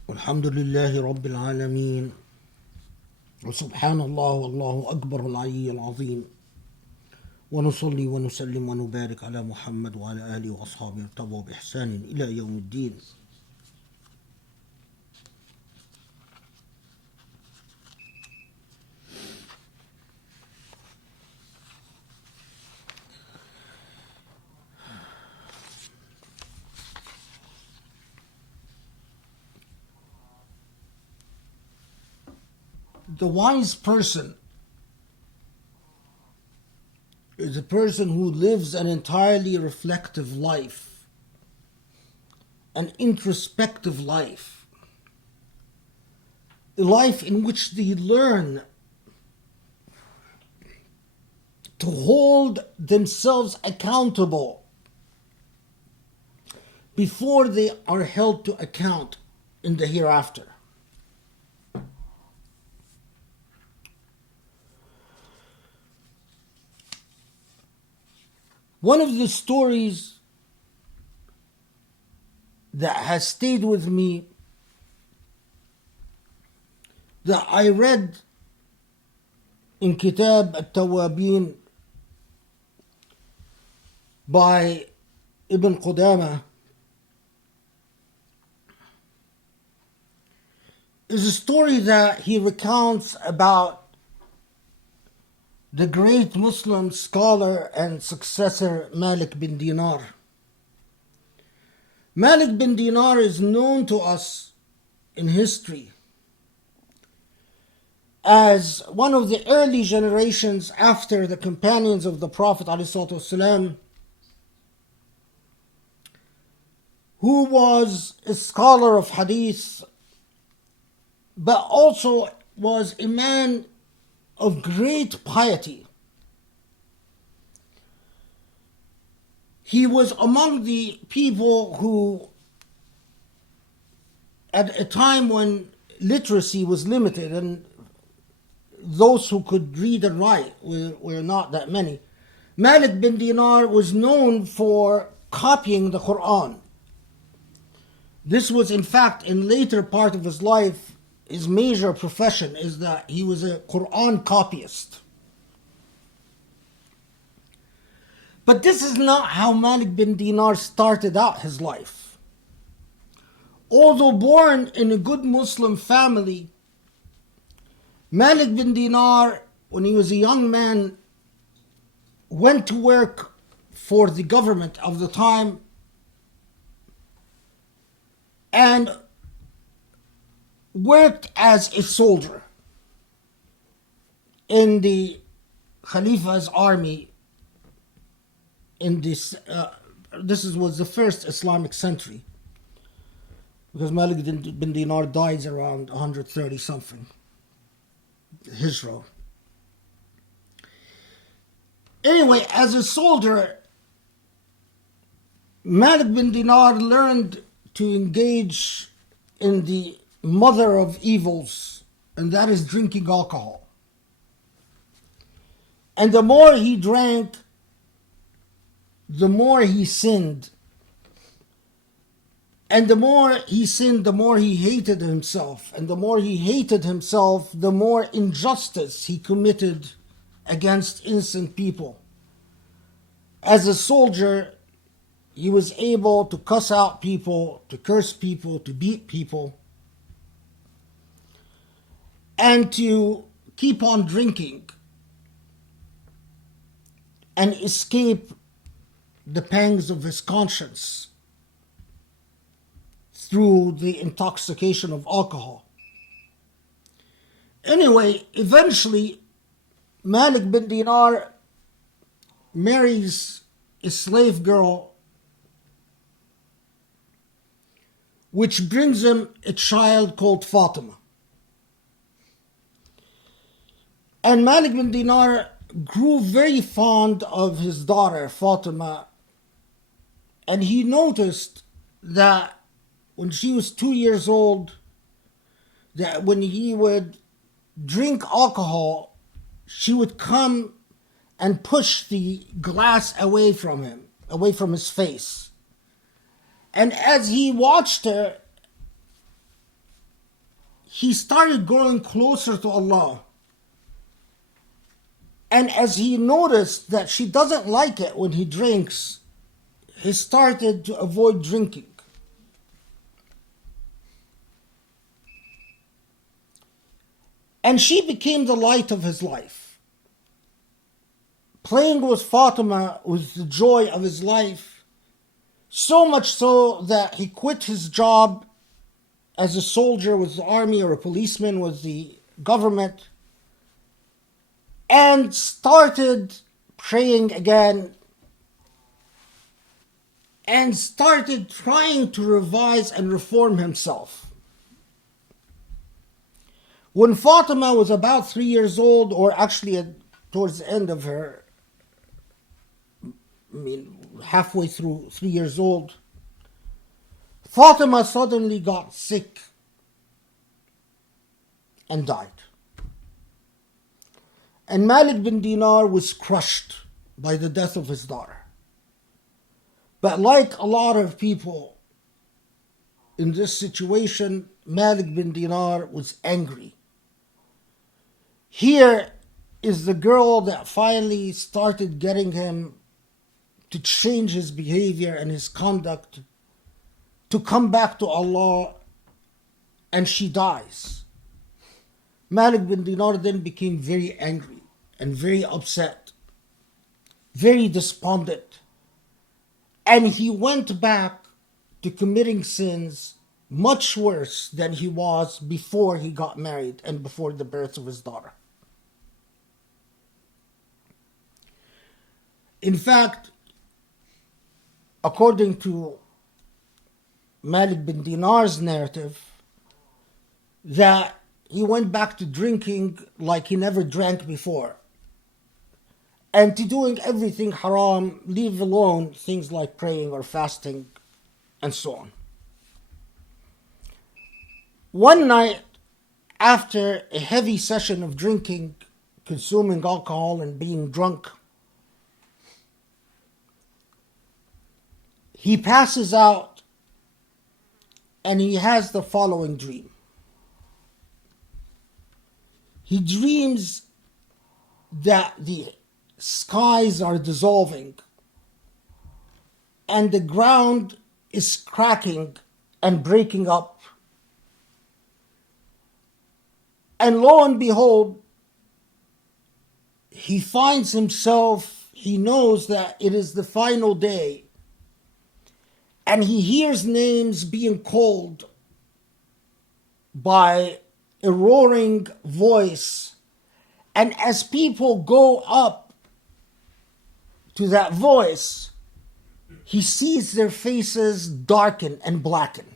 والحمد لله رب العالمين وسبحان الله والله أكبر العلي العظيم ونصلي ونسلم ونبارك على محمد وعلى آله وأصحابه ارتضوا بإحسان إلى يوم الدين. The wise person is a person who lives an entirely reflective life, an introspective life, a life in which they learn to hold themselves accountable before they are held to account in the hereafter. One of the stories that has stayed with me, that I read in Kitab At-Tawabin by Ibn Qudama, is a story that he recounts about the great Muslim scholar and successor Malik bin Dinar. Malik bin Dinar is known to us in history as one of the early generations after the companions of the Prophet ﷺ, who was a scholar of hadith, but also was a man of great piety. He was among the people who, at a time when literacy was limited and those who could read and write were not that many, Malik bin Dinar was known for copying the Quran. This was, in fact, in later part of his life, his major profession is that he was a Quran copyist. But this is not how Malik bin Dinar started out his life. Although born in a good Muslim family, Malik bin Dinar, when he was a young man, went to work for the government of the time and worked as a soldier in the Khalifa's army in this was the first Islamic century, because Malik bin Dinar died around 130 something Hijra. Anyway, as a soldier, Malik bin Dinar learned to engage in the mother of evils, and that is drinking alcohol. And the more he drank, the more he sinned. And the more he sinned, the more he hated himself. And the more he hated himself, the more injustice he committed against innocent people. As a soldier, he was able to cuss out people, to curse people, to beat people, and to keep on drinking and escape the pangs of his conscience through the intoxication of alcohol. Anyway, eventually, Malik bin Dinar marries a slave girl, which brings him a child called Fatima. And Malik bin Dinar grew very fond of his daughter, Fatima, and he noticed that when she was 2 years old, that when he would drink alcohol, she would come and push the glass away from him, away from his face. And as he watched her, he started growing closer to Allah. And as he noticed that she doesn't like it when he drinks, he started to avoid drinking. And she became the light of his life. Playing with Fatima was the joy of his life, so much so that he quit his job as a soldier with the army or a policeman with the government and started praying again and started trying to revise and reform himself. When Fatima was about 3 years old, or actually towards the end of her, halfway through 3 years old, Fatima suddenly got sick and died. And Malik bin Dinar was crushed by the death of his daughter. But like a lot of people in this situation, Malik bin Dinar was angry. Here is the girl that finally started getting him to change his behavior and his conduct, to come back to Allah, and she dies. Malik bin Dinar then became very angry and very upset, very despondent, and he went back to committing sins much worse than he was before he got married and before the birth of his daughter. In fact, according to Malik bin Dinar's narrative, that he went back to drinking like he never drank before, and to doing everything haram, leave alone things like praying or fasting and so on. One night, after a heavy session of drinking, consuming alcohol and being drunk, he passes out and he has the following dream. He dreams that the skies are dissolving and the ground is cracking and breaking up. And lo and behold, he finds himself, he knows that it is the final day, and he hears names being called by a roaring voice. And as people go up to that voice, he sees their faces darken and blacken.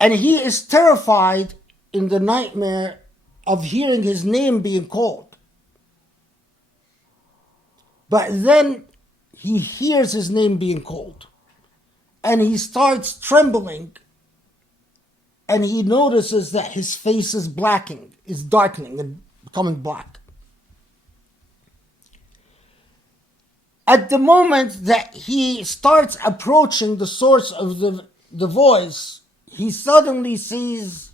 And he is terrified in the nightmare of hearing his name being called. But then he hears his name being called, and he starts trembling, and he notices that his face is darkening and becoming black. At the moment that he starts approaching the source of the voice, he suddenly sees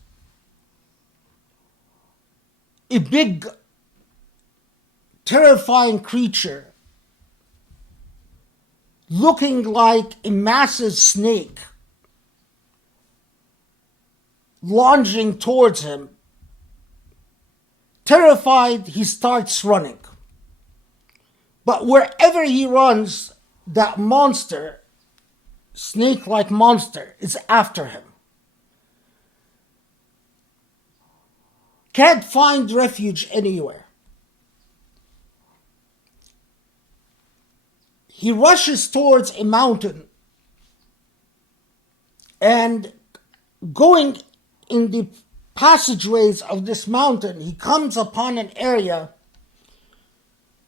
a big, terrifying creature looking like a massive snake lunging towards him. Terrified, he starts running. But wherever he runs, that monster, snake-like monster, is after him. Can't find refuge anywhere. He rushes towards a mountain, and going in the passageways of this mountain, he comes upon an area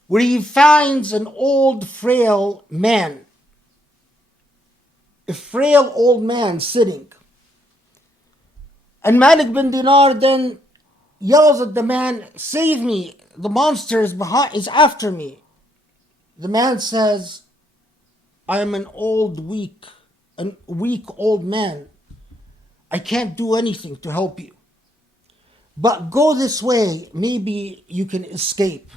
where he finds an old, frail man. A frail old man sitting. And Malik bin Dinar then yells at the man, "Save me, the monster is after me." The man says, "I am an weak old man. I can't do anything to help you. But go this way, maybe you can escape."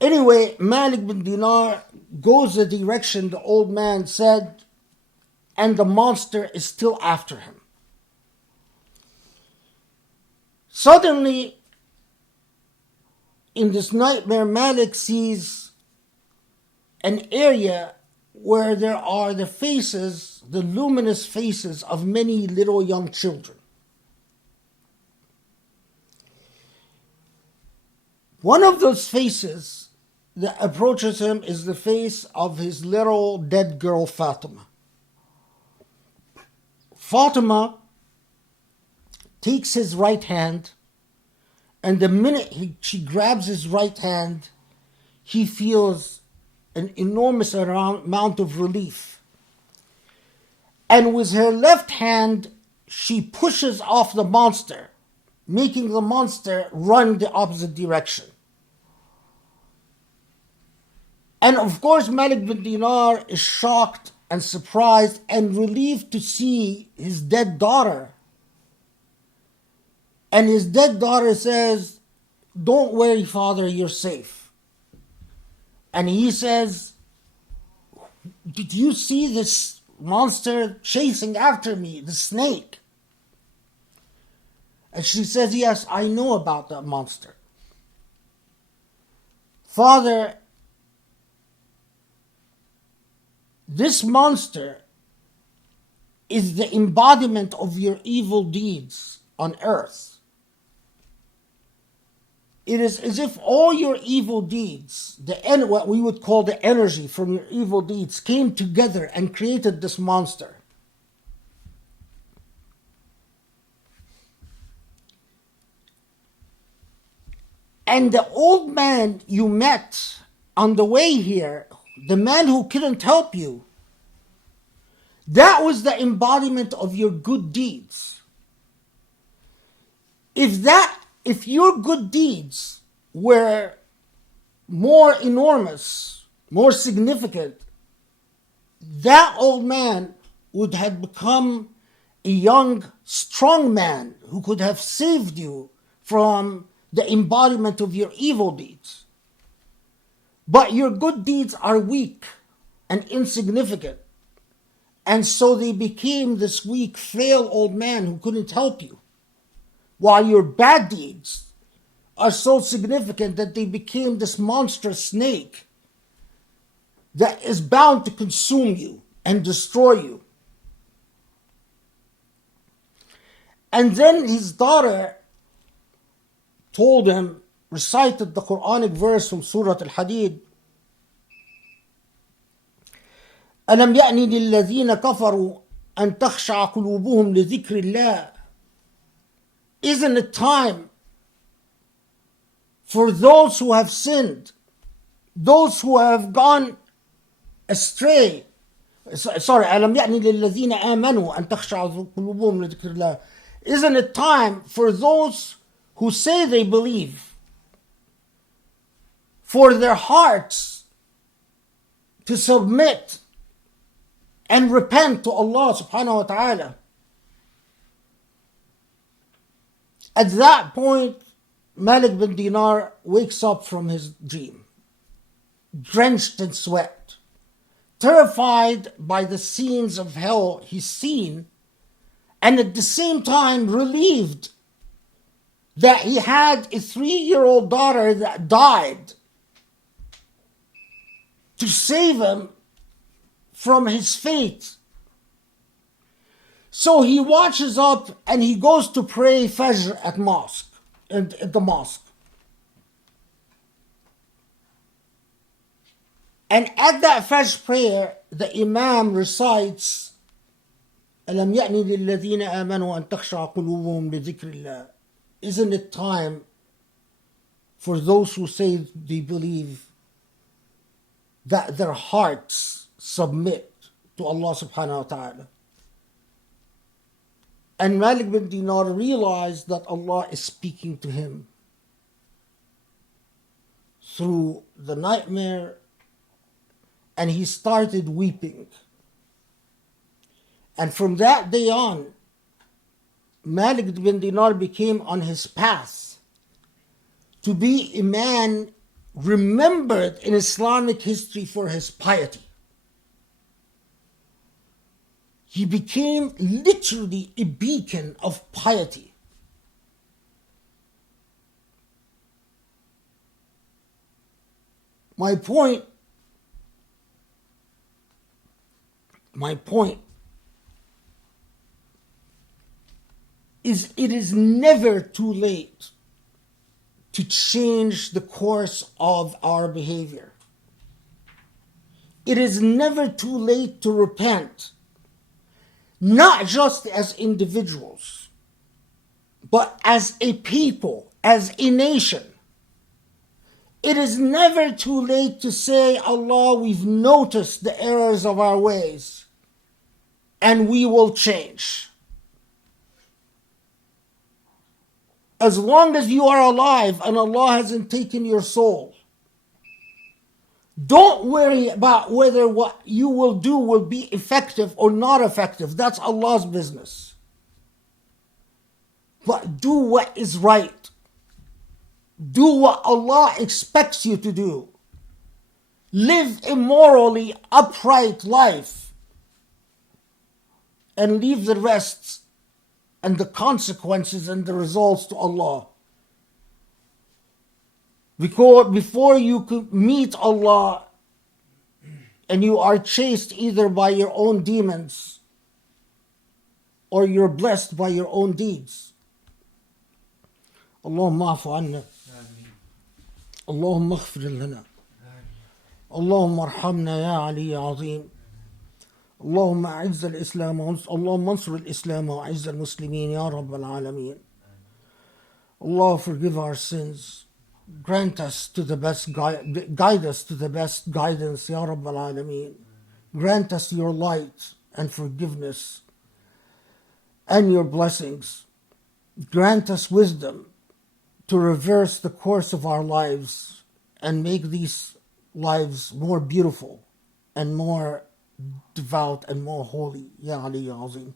Anyway, Malik bin Dinar goes the direction the old man said, and the monster is still after him. Suddenly, in this nightmare, Malik sees an area where there are the luminous faces of many little young children. One of those faces that approaches him is the face of his little dead girl, Fatima. Fatima takes his right hand, and the minute she grabs his right hand, he feels an enormous amount of relief. And with her left hand, she pushes off the monster, making the monster run the opposite direction. And of course, Malik bin Dinar is shocked and surprised and relieved to see his dead daughter. And his dead daughter says, "Don't worry, father, you're safe." And he says, "Did you see this monster chasing after me, the snake?" And she says, "Yes, I know about that monster. Father, this monster is the embodiment of your evil deeds on earth. It is as if all your evil deeds, what we would call the energy from your evil deeds, came together and created this monster. And the old man you met on the way here, the man who couldn't help you, that was the embodiment of your good deeds. If your good deeds were more enormous, more significant, that old man would have become a young, strong man who could have saved you from the embodiment of your evil deeds. But your good deeds are weak and insignificant. And so they became this weak, frail old man who couldn't help you. While your bad deeds are so significant that they became this monstrous snake that is bound to consume you and destroy you." And then his daughter told him, recited the Quranic verse from Surah Al-Hadid, "أَلَمْ يَأْنِ لِلَّذِينَ كَفَرُوا أَن تَخْشَعَ قُلُوبُهُمْ لِذِكْرِ اللَّهِ." Isn't it time for those who have sinned, those who have gone astray? Sorry, أَلَمْ يَأْنِ لِلَّذِينَ آمَنُوا أَن تَخْشَعَ قُلُوبُهُمْ لِذِكْرِ اللَّهِ. Isn't it time for those who say they believe, for their hearts to submit and repent to Allah subhanahu wa ta'ala. At that point, Malik bin Dinar wakes up from his dream, drenched in sweat, terrified by the scenes of hell he's seen, and at the same time relieved that he had a 3-year-old daughter that died to save him from his fate. So he watches up and he goes to pray Fajr at the mosque. And at that Fajr prayer, the Imam recites, أَلَمْ يَأْنِ لِلَّذِينَ آمَنُوا أَن تَخْشَعَ قُلُوبُهُمْ لِذِكْرِ اللَّهِ. Isn't it time for those who say they believe that their hearts submit to Allah subhanahu wa ta'ala? And Malik bin Dinar realized that Allah is speaking to him through the nightmare, and he started weeping. And from that day on, Malik bin Dinar became on his path to be a man remembered in Islamic history for his piety. He became literally a beacon of piety. My point is it is never too late to change the course of our behavior. It is never too late to repent, not just as individuals, but as a people, as a nation. It is never too late to say, Allah, we've noticed the errors of our ways, and we will change. As long as you are alive and Allah hasn't taken your soul, don't worry about whether what you will do will be effective or not effective. That's Allah's business. But do what is right. Do what Allah expects you to do. Live a morally upright life and leave the rest and the consequences and the results to Allah. Because before you could meet Allah and you are chased either by your own demons or you're blessed by your own deeds. Allahumma afu anna. Allahumma aghfir lana. Allahumma arhamna ya Ali ya Azim. اللهم أعز الإسلام اللهم انصر الإسلام وأعز المسلمين يا رب العالمين. Allah, forgive our sins. Grant us to the best guide us to the best guidance, Ya Rabb al-Alameen. Grant us your light and forgiveness and your blessings. Grant us wisdom to reverse the course of our lives and make these lives more beautiful and more devout and more holy. Ya Ali Ya Azim.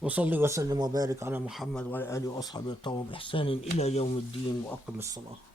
وصلي وسلم وبارك على محمد وعلى آله وأصحابه الطاهرين بإحسان إلى يوم الدين وأقم الصلاة.